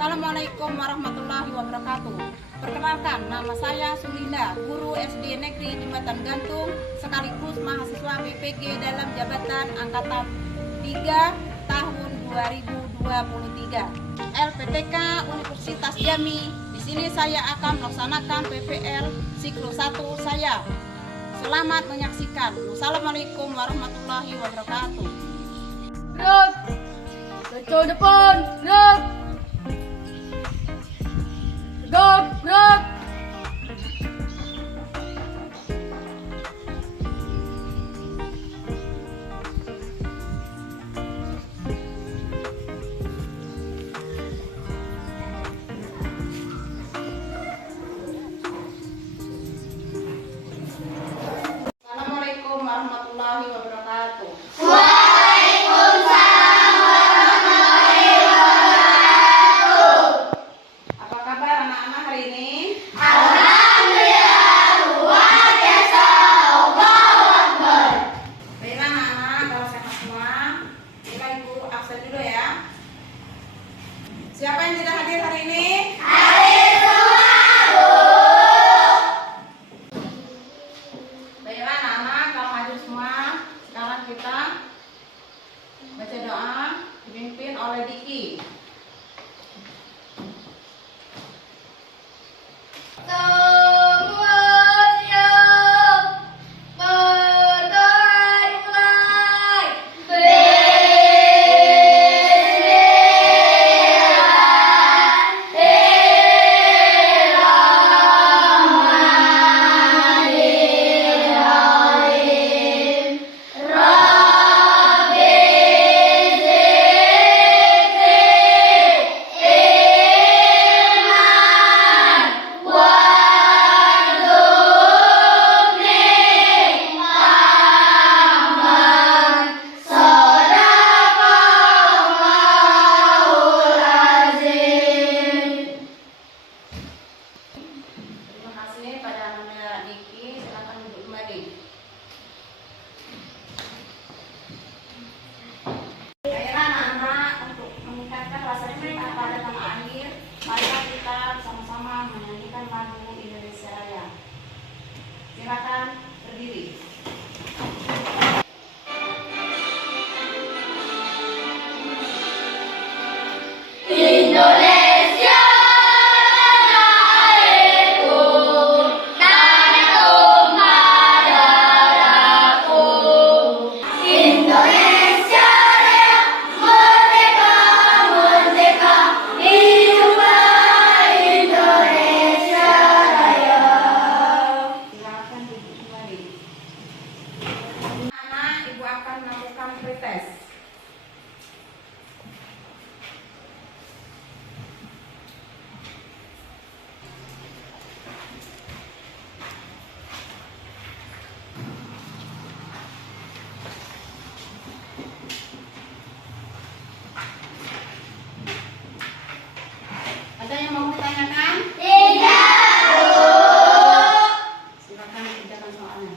Assalamualaikum warahmatullahi wabarakatuh. Perkenalkan, nama saya Sulinda, guru SD Negeri Jembatan Gantung, sekaligus mahasiswa PPG dalam jabatan Angkatan 3 tahun 2023. LPTK Universitas Jambi. Di sini saya akan melaksanakan PPL siklus 1 saya. Selamat menyaksikan. Wassalamualaikum warahmatullahi wabarakatuh. Gerak, ke depan, gerak. Tegak, gerak. Assalamualaikum warahmatullahi wabarakatuh. Apa kabar anak-anak hari ini? Baiklah anak-anak, kalau sehat semua, kita ibu absen dulu ya. Siapa yang tidak hadir hari ini? Baiklah anak-anak, kalau hadir semua, sekarang kita baca doa dipimpin oleh Diki. Semua siap, berdoa dimulai. Bismillahirrahmanirrahim. Rabbi zidni ilman warzuqni fahman. Shadaqallahul azim. Terima kasih pada Anak Diki, silakan duduk kembali. Baiklah anak-anak, untuk meningkatkan rasa cinta pada tanah air, mari kita sama-sama menyanyikan lagu Indonesia Raya. Silakan berdiri. Indonesia tanah airku, tanah tumpah darahku. Indonesia Raya, merdeka, merdeka, hiduplah Indonesia Raya. Silakan duduk kembali. Anak, ibu akan melakukan pretest. Ada yang mau ditanyakan? Tidak. Silakan kerjakan soalnya.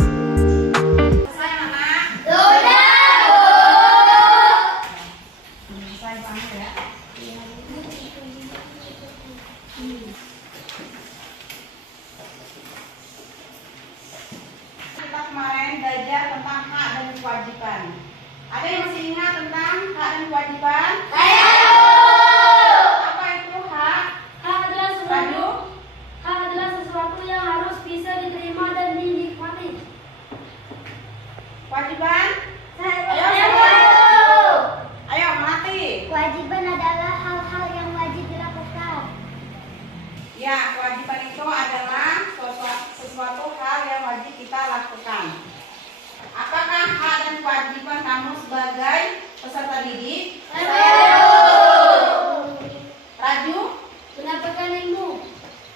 Selesai anak? Selesai panggil ya. Kita kemarin belajar tentang hak dan kewajiban. Ada yang masih ingat tentang hak dan kewajiban? Apa itu hak? Hak adalah Lalu, sesuatu yang harus bisa diterima dan dinikmati. kewajiban? Ayo, Ayo, Melati. Kewajiban adalah hal-hal yang wajib dilakukan. Ya, kewajiban itu adalah sesuatu hal yang wajib kita lakukan. Apakah hak dan kewajiban kamu sebagai peserta didik? Raju? Mendapatkan ilmu.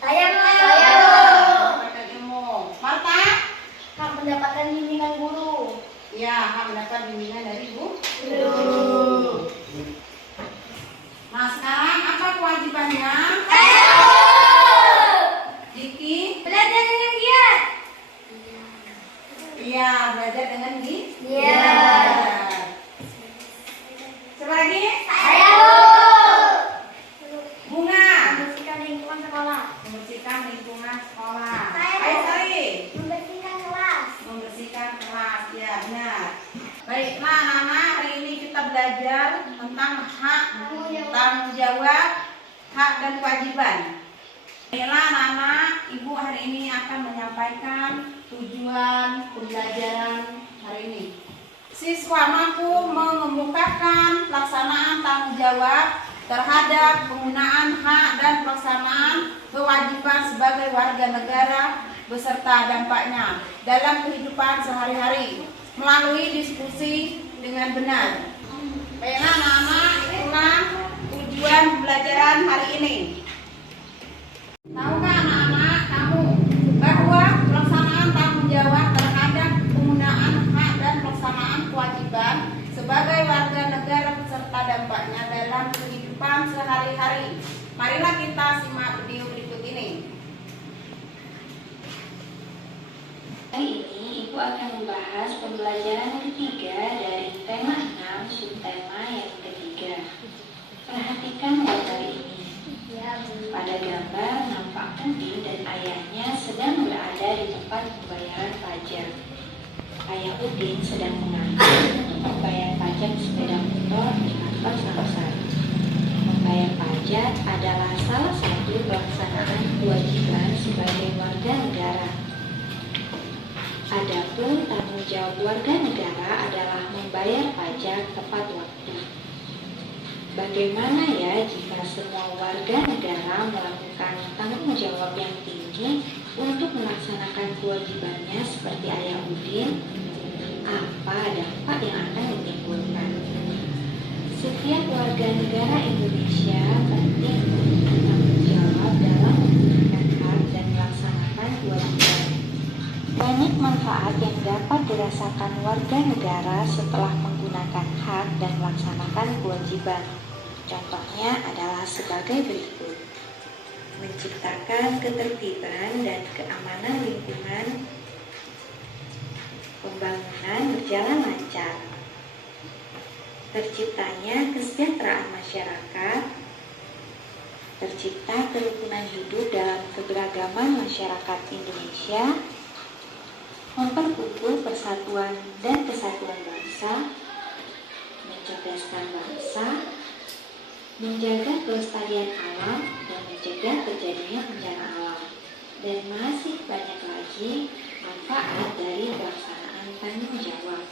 Mendapatkan ilmu. Marta? Hak mendapatkan bimbingan guru. Ya, hak mendapat bimbingan dari guru. Nah, sekarang apa kewajibannya? Diki? Belajar dengan giat. Iya, belajar dengan giat. Iya. Coba lagi. Bunga. Membersihkan lingkungan sekolah. Membersihkan lingkungan sekolah. Saya. Ayo Sari. Membersihkan kelas. Membersihkan kelas. Ya, benar. Baiklah, anak-anak, hari ini kita belajar tentang hak, tanggung jawab, hak dan kewajiban. Baiklah, anak-anak, Ibu hari ini akan menyampaikan tujuan pembelajaran hari ini. Siswa mampu mengemukakan pelaksanaan tanggung jawab terhadap penggunaan hak dan pelaksanaan kewajiban sebagai warga negara beserta dampaknya dalam kehidupan sehari-hari melalui diskusi dengan benar. Baiklah anak-anak, itulah tujuan pembelajaran hari ini. Tahukah anak-anak kamu bahwa pelaksanaan tanggung jawab terhadap penggunaan hak dan pelaksanaan kewajiban sebagai warga negara beserta dampaknya dalam kehidupan sehari-hari? Marilah kita simak video berikut ini. Hari ini Ibu akan membahas pembelajaran yang ketiga dari tema 6 subtema yang ketiga. Perhatikan gambar ini. Pada gambar nampak Udin dan ayahnya sedang berada di tempat pembayaran pajak. Ayah Udin sedang mengantri untuk membayar pajak sepeda motor di kantor Samsat. Membayar pajak adalah salah satu pelaksanaan kewajiban sebagai warga negara. Adapun tanggung jawab warga negara adalah membayar pajak tepat waktu. Bagaimana ya jika semua warga negara melakukan tanggung jawab yang tinggi untuk melaksanakan kewajibannya seperti ayah Udin? Apa dampak yang akan ditimbulkan? Setiap warga negara Indonesia penting untuk bertanggung jawab dalam menggunakan hak dan melaksanakan kewajiban. Banyak manfaat yang dapat dirasakan warga negara setelah menggunakan hak dan melaksanakan kewajiban. Contohnya adalah sebagai berikut: menciptakan ketertiban dan keamanan lingkungan, pembangunan berjalan lancar, terciptanya kesejahteraan masyarakat, tercipta kerukunan hidup dalam keberagaman masyarakat Indonesia, memperkukuh persatuan dan kesatuan bangsa, mencerdaskan bangsa, menjaga kelestarian alam dan mencegah terjadinya bencana alam, dan masih banyak lagi manfaat dari pelaksanaan tanggung jawab.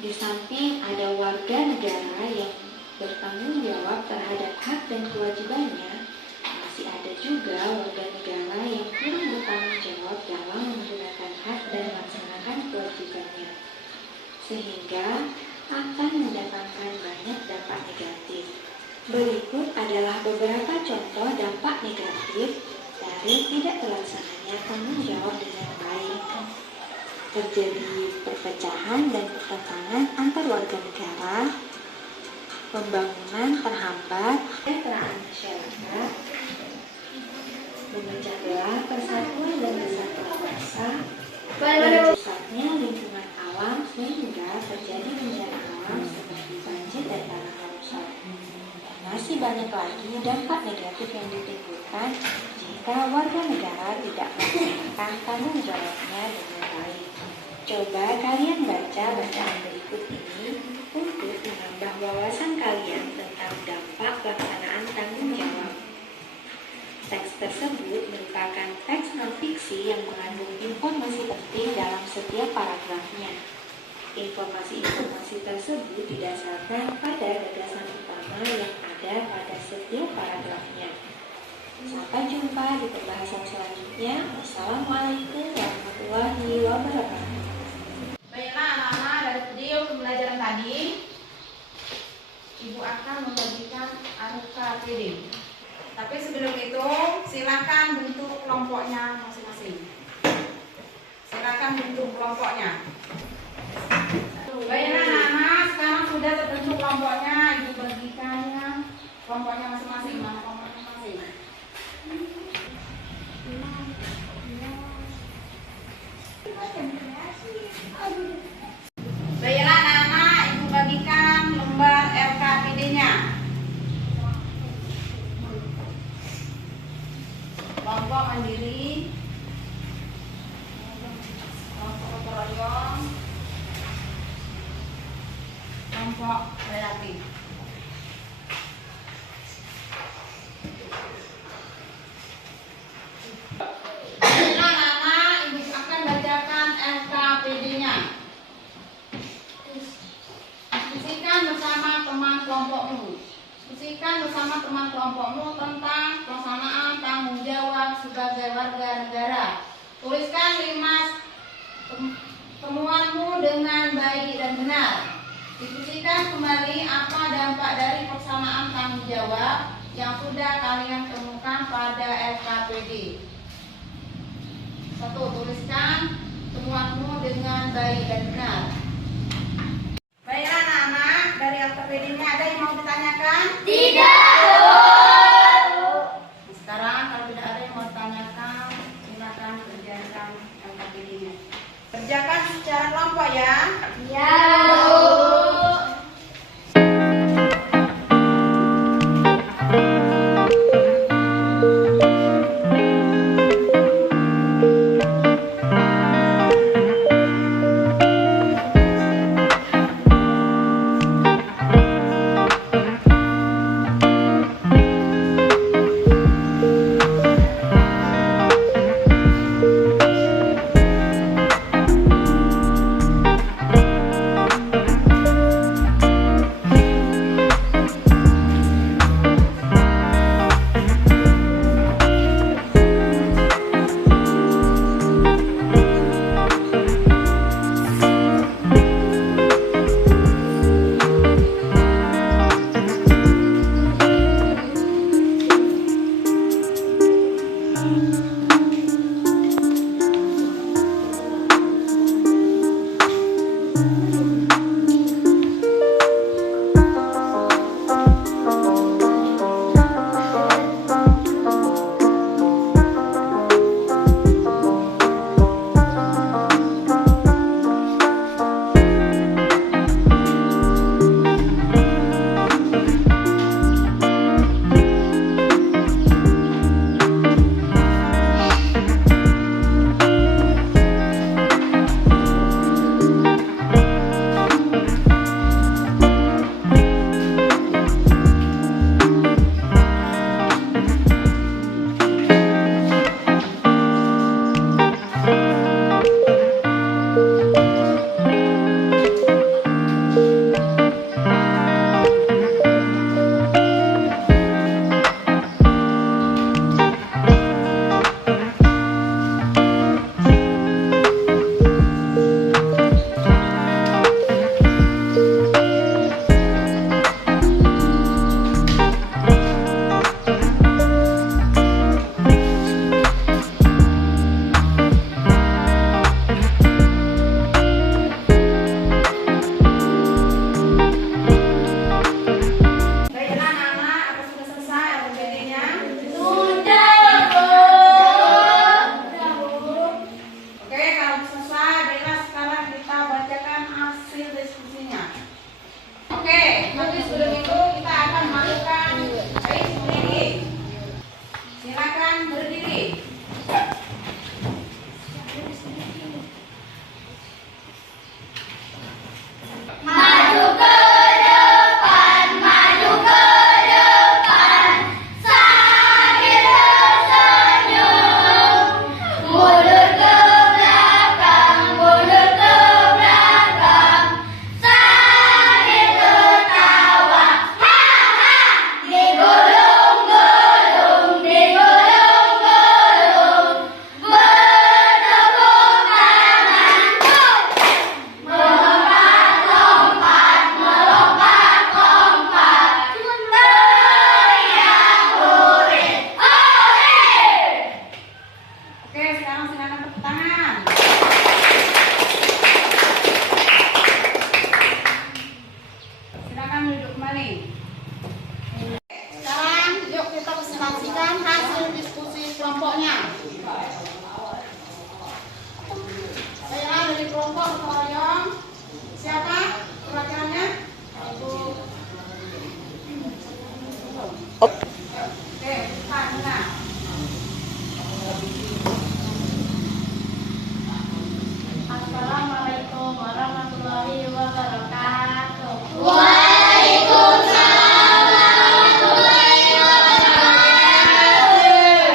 Di samping ada warga negara yang bertanggung jawab terhadap hak dan kewajibannya, masih ada juga warga negara yang kurang bertanggung jawab dalam menggunakan hak dan melaksanakan kewajibannya, sehingga akan mendatangkan banyak dampak negatif. Berikut adalah beberapa contoh dampak negatif dari tidak terlaksananya tanggung jawab dengan baik. Terjadi perpecahan dan pertentangan antar warga negara, pembangunan terhambat, kesejahteraan masyarakat, memecah belah persatuan dan kesatuan bangsa, rusaknya lingkungan alam sehingga terjadi bencana alam seperti banjir dan tanah longsor. Masih banyak lagi dampak negatif yang ditimbulkan jika warga negara tidak melaksanakan tanggung jawabnya dengan baik. Coba kalian baca bacaan berikut ini untuk menambah wawasan kalian tentang dampak pelaksanaan tanggung jawab. Teks tersebut merupakan teks non-fiksi yang mengandung informasi penting dalam setiap paragrafnya. Informasi-informasi tersebut didasarkan pada gagasan utama yang ada pada setiap paragrafnya. Sampai jumpa di pembahasan selanjutnya. Wassalamualaikum warahmatullahi wabarakatuh. Baiklah anak-anak, dari video pembelajaran tadi Ibu akan membagikan RKPD. Tapi sebelum itu silakan bentuk kelompoknya masing-masing. Silakan bentuk kelompoknya. Baiklah anak-anak, sekarang sudah terbentuk kelompoknya. Ibu bagikannya kelompoknya masing-masing. Mana kelompoknya masing-masing? Baiklah anak-anak, Ibu bagikan lembar RKPD-nya. Kelompok mandiri, kelompok gotong royong, kelompok relatif. Baiklah anak-anak, Ibu akan bacakan RKPD-nya. Diskusikan bersama teman kelompokmu. Diskusikan bersama teman kelompokmu tentang pelaksanaan tanggung jawab sebagai warga negara. Tuliskan 5 temuanmu dengan baik dan benar. Diskusikan kembali apa dampak dari pelaksanaan tanggung jawab yang sudah kalian temukan pada RKPD. 1. Tuliskan temuanmu dengan baik dan benar. Baiklah anak-anak, dari RKPD-nya ada yang mau ditanyakan? Sekarang kalau tidak ada yang mau ditanyakan, silakan kerjakan RKPD-nya. Kerjakan secara kelompok ya. Saya dari kelompok gotong royong. Siapa perwakilannya? Ibu. Oke, Hana. Assalamualaikum warahmatullahi wabarakatuh.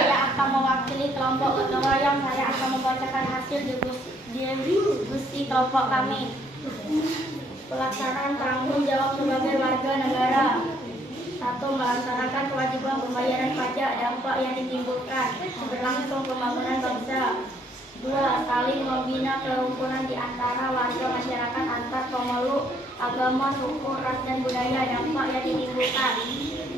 Saya akan mewakili kelompok gotong royong. Saya akan membacakan hasil diskusi kelompok kami. Pelaksanaan tanggung jawab sebagai warga negara. 1. Melaksanakan kewajiban pembayaran pajak, dampak yang ditimbulkan berlangsung pembangunan bangsa. 2. Saling membina kerukunan di antara warga masyarakat antar pemeluk agama, suku, ras, dan budaya, dampak yang ditimbulkan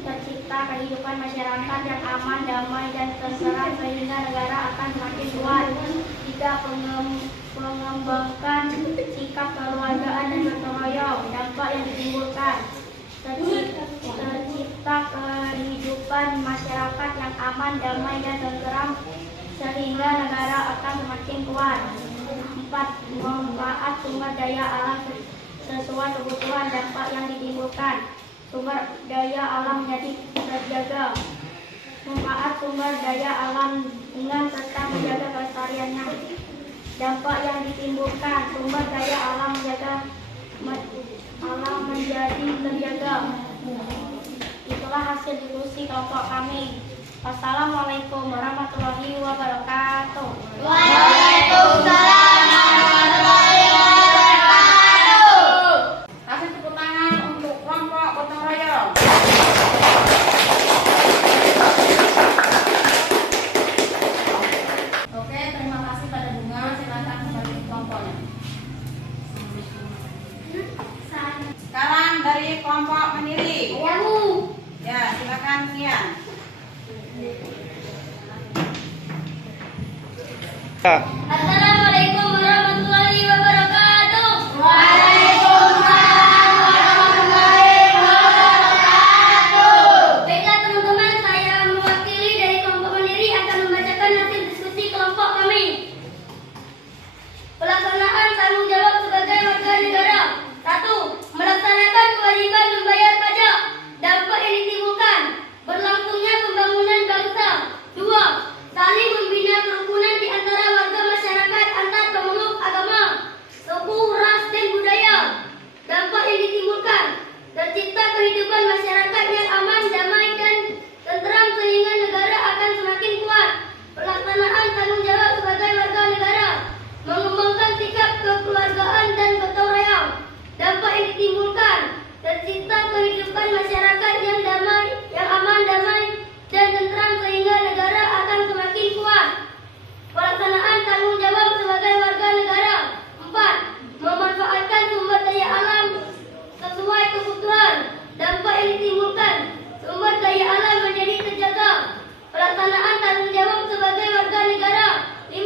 tercipta kehidupan masyarakat yang aman, damai, dan tentram sehingga negara akan semakin kuat. 3. Mengembangkan sikap kekeluargaan dan gotong royong, dampak yang ditimbulkan tercipta kehidupan masyarakat yang aman, damai, dan tentram sehingga negara akan semakin kuat. 4. Memanfaat sumber daya alam sesuai kebutuhan, dampak yang ditimbulkan sumber daya alam menjadi terjaga. Memanfaat sumber daya alam dengan serta menjaga kelestariannya, dampak yang ditimbulkan sumber daya alam menjadi terjaga. Itulah hasil diskusi kelompok kami. Wassalamualaikum warahmatullahi wabarakatuh. Waalaikumsalam warahmatullahi wabarakatuh. Kasih tepuk tangan untuk kelompok gotong royong. Oke, terima kasih pada Bunga. Silakan kembali ke kelompoknya. Sekarang dari kelompok Mandiri. Ya, silakan Nian. Assalamualaikum warahmatullahi wabarakatuh. Baiklah teman-teman, saya mewakili dari kelompok Mandiri akan membacakan hasil diskusi kelompok kami. Pelaksanaan tanggung jawab sebagai warga negara. 1. Melaksanakan kewajiban membayar pajak, dampak yang ditimbulkan berlangsungnya pembangunan bangsa. 2. Saling membina kerukunan di antara warga masyarakat antar pemeluk agama, suku, ras, dan budaya, dampak yang ditimbulkan tercipta kehidupan masyarakat yang aman, damai, dan tentram sehingga negara akan semakin kuat. Pelaksanaan tanggung jawab sebagai warga negara, mengembangkan sikap kekeluargaan dan gotong royong, dampak yang ditimbulkan tercipta kehidupan masyarakat yang damai, yang aman, damai, dan tentram sehingga negara akan semakin kuat. Pelaksanaan tanggung jawab sebagai warga negara. 4. Memanfaatkan sumber daya alam sesuai kebutuhan, dampak yang ditimbulkan sumber daya alam menjadi terjaga. Pelaksanaan tanggung jawab sebagai warga negara. 5.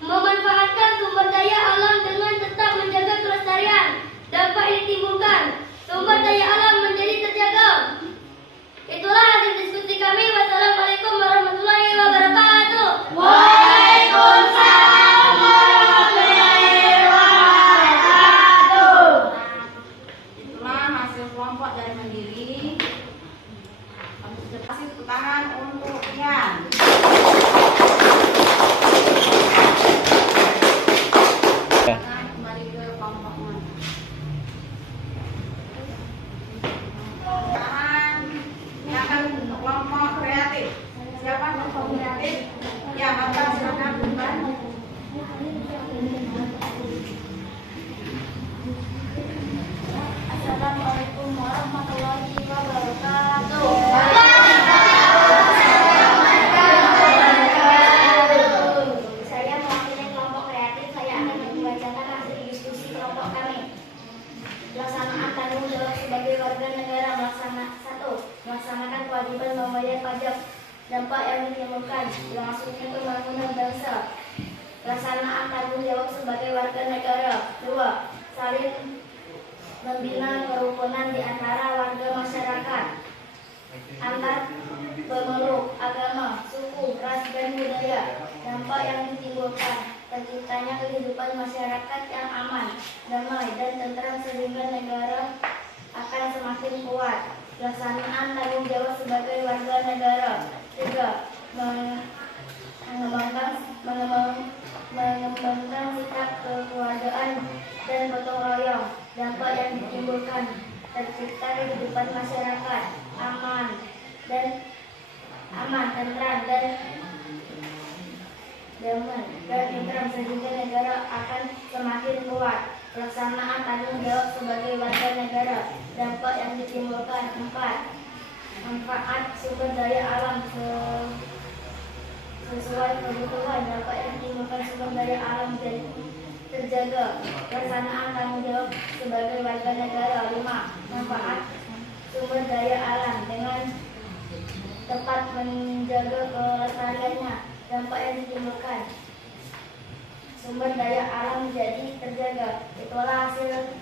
Memanfaatkan sumber daya alam dengan tetap menjaga kelestarian, dampak yang ditimbulkan sumber daya alam menjadi terjaga. Itulah hasil diskusi kami. Wassalamualaikum warahmatullahi wabarakatuh. Waalaikumsalam warahmatullahi wabarakatuh. Itulah hasil kelompok dari Mandiri. Kasih tepuk tangan untuk Ian. Silakan kembali ke kelompoknya. Sekarang ini akan untuk kelompok kreatif. Siapa kelompok kreatif? Ya, Bapak silakan bukan. Assalamualaikum warahmatullahi wabarakatuh. Saya mewakili kelompok kreatif. Saya akan membacakan hasil diskusi kelompok kami. Pelaksanaan tanggung jawab sebagai warga negara. 1. Melaksanakan kewajiban membayar pajak, dampak yang ditimbulkan berlangsungnya pembangunan bangsa. Pelaksanaan tanggung jawab sebagai warga negara. 2. Saling membina kerukunan di antara warga masyarakat antar pemeluk agama, suku, ras, dan budaya, Dampak yang ditimbulkan: terciptanya kehidupan masyarakat yang aman, damai, dan tentram sehingga negara akan semakin kuat. Pelaksanaan tanggung jawab sebagai warga negara. 3. Mengembangkan sikap kekeluargaan dan gotong royong. Dampak yang ditimbulkan: tercipta kehidupan masyarakat aman, tentram, dan damai, dan tentram sehingga negara akan semakin kuat. Pelaksanaan tanggung jawab sebagai warga negara. Dampak yang ditimbulkan: 4. Manfaat sumber daya alam sesuai kebutuhan. Dampak yang ditimbulkan: sumber daya alam jadi terjaga. Pelaksanaan tanggung jawab sebagai warga negara. 5. Manfaat sumber daya alam dengan tepat menjaga kelestariannya. Dampak yang ditimbulkan: sumber daya alam menjadi terjaga. Itulah hasil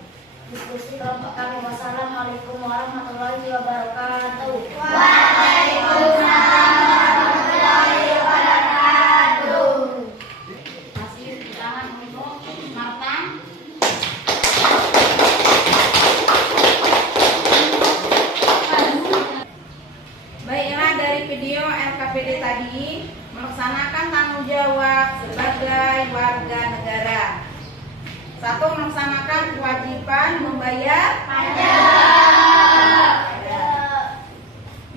diskusi kelompok kami. Wassalamualaikum warahmatullahi wabarakatuh. Waalaikumsalam warahmatullahi wabarakatuh. Kasih tangan untuk Marta. Baiklah, dari video LKPD tadi melaksanakan tanggung jawab sebagai warga negara. 1. Melaksanakan kewajiban membayar pajak.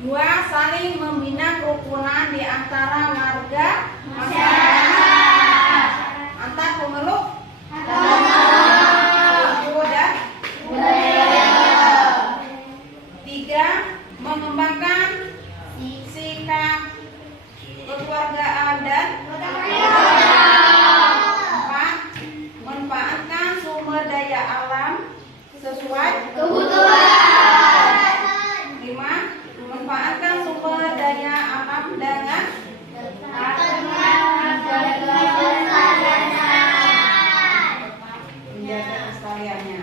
2. Saling membina kerukunan di antara warga masyarakat antar pemeluk suku dan budaya. 3. Mengembangkan sikap kekeluargaan dan manfaatkan sumber daya alam sesuai kebutuhan. 5. Memanfaatkan sumber daya alam dengan menjaga kelestariannya.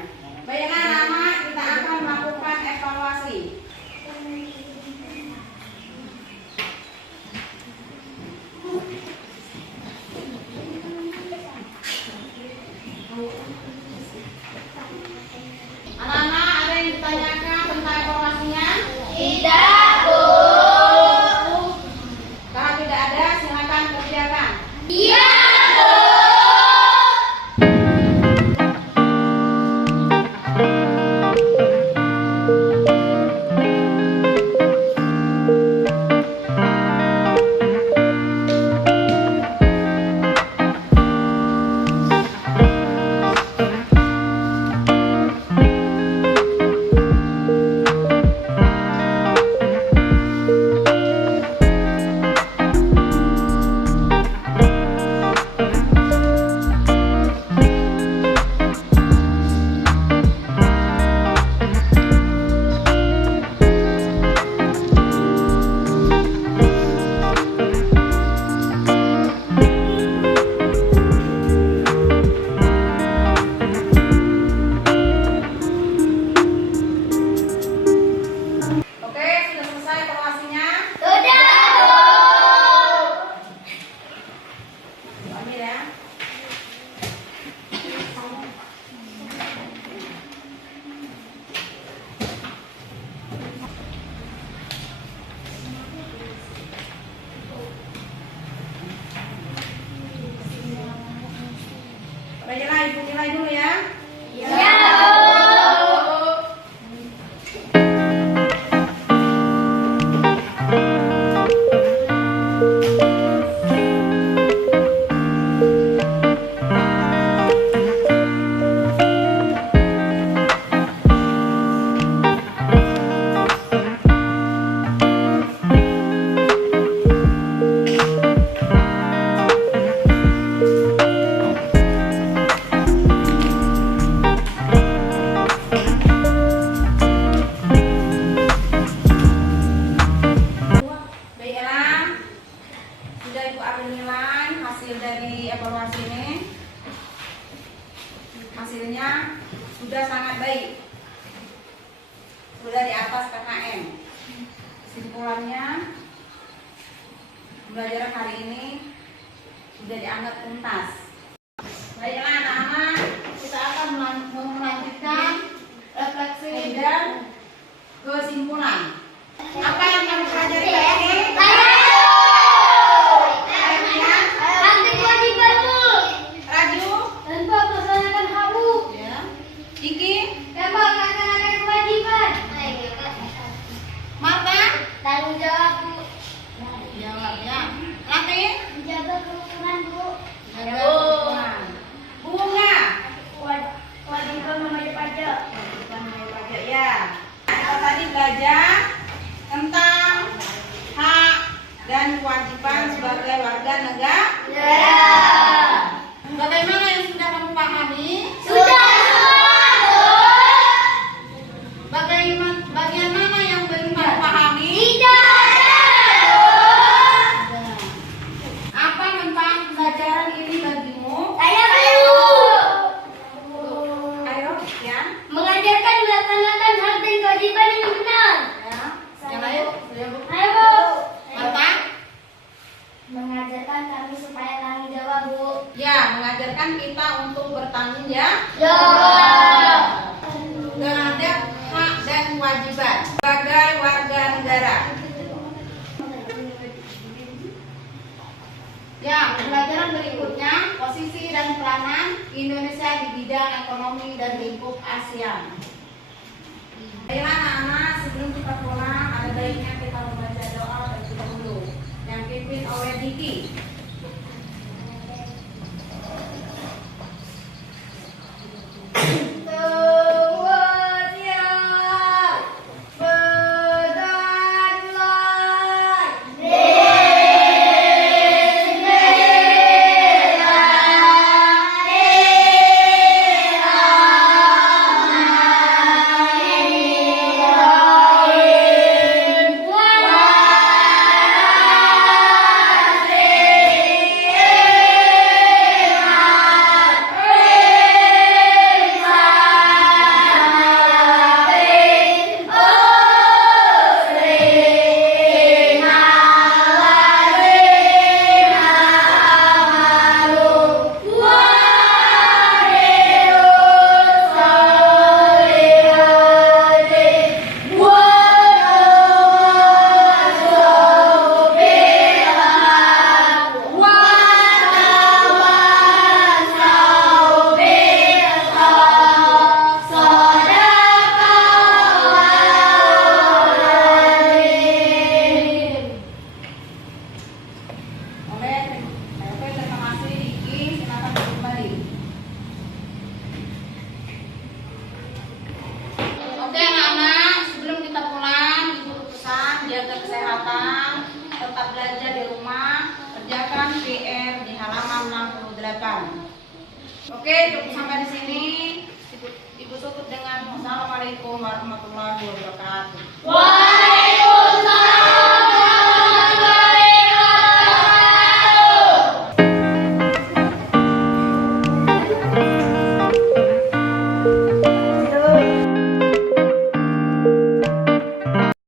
Baiklah, anak-anak, kita akan melakukan evaluasi. Anak-anak, ada yang ditanyakan tentang evaluasinya? Tidak, Bu. Kalau tidak ada, silakan kerjakan. Iya, Bu. Oke, sudah selesai evaluasinya. Sudah, Bu. Ambil ya. Baiklah, Ibu nilai dulu ya. Iya, Bu. Baiklah, sudah Ibu ambil nilai hasil dari evaluasi ini. Hasilnya sudah sangat baik, sudah di atas KKM. Kesimpulannya, pembelajaran hari ini sudah dianggap tuntas. Baiklah anak-anak, kita akan melanjutkan refleksi dan kesimpulan. Apa yang kami pelajari hari ini? Praktik kewajibanmu. Raju, Tanpa melaksanakan HU. ya. Iki, Tanpa melaksanakan kewajiban. Marta, Tanggung jawab, Bu. jawabnya. Rati, Menjaga kerukunan, Bu. kesimpulan. Bunga, Kewajiban membayar pajak. bukan membayar pajak ya. Kita tadi belajar tentang hak dan kewajiban sebagai warga negara. Bagaimana yang sudah kamu pahami? Sudah. Bagian mana yang belum kamu pahami? Tidak. Apa manfaat pelajaran ini bagimu? Saya Bu. Ayo, ya. Mengajarkan melaksanakan hak dan kewajiban yang benar. Ya. Yang lain? Ya, Bu. Ayo, Bu. Marta? Mengajarkan kami supaya tanggung jawab, Bu. Ya, mengajarkan kita untuk bertanggung jawab Jawab. terhadap hak dan kewajiban sebagai warga negara. Ya, pelajaran berikutnya posisi dan peranan Indonesia di bidang ekonomi dan lingkup ASEAN. Baiklah anak-anak, sebelum kita pulang ada baiknya kita membaca doa terlebih dahulu yang dipimpin oleh Diki. Terima kasih Diki, silakan kembali. Oke anak-anak, sebelum kita pulang, ibu pesan jaga kesehatan, tetap belajar di rumah, kerjakan PR di halaman 68. Oke, cukup sampai di sini. Ibu tutup dengan Assalamualaikum warahmatullahi wabarakatuh. Waalaikumsalam.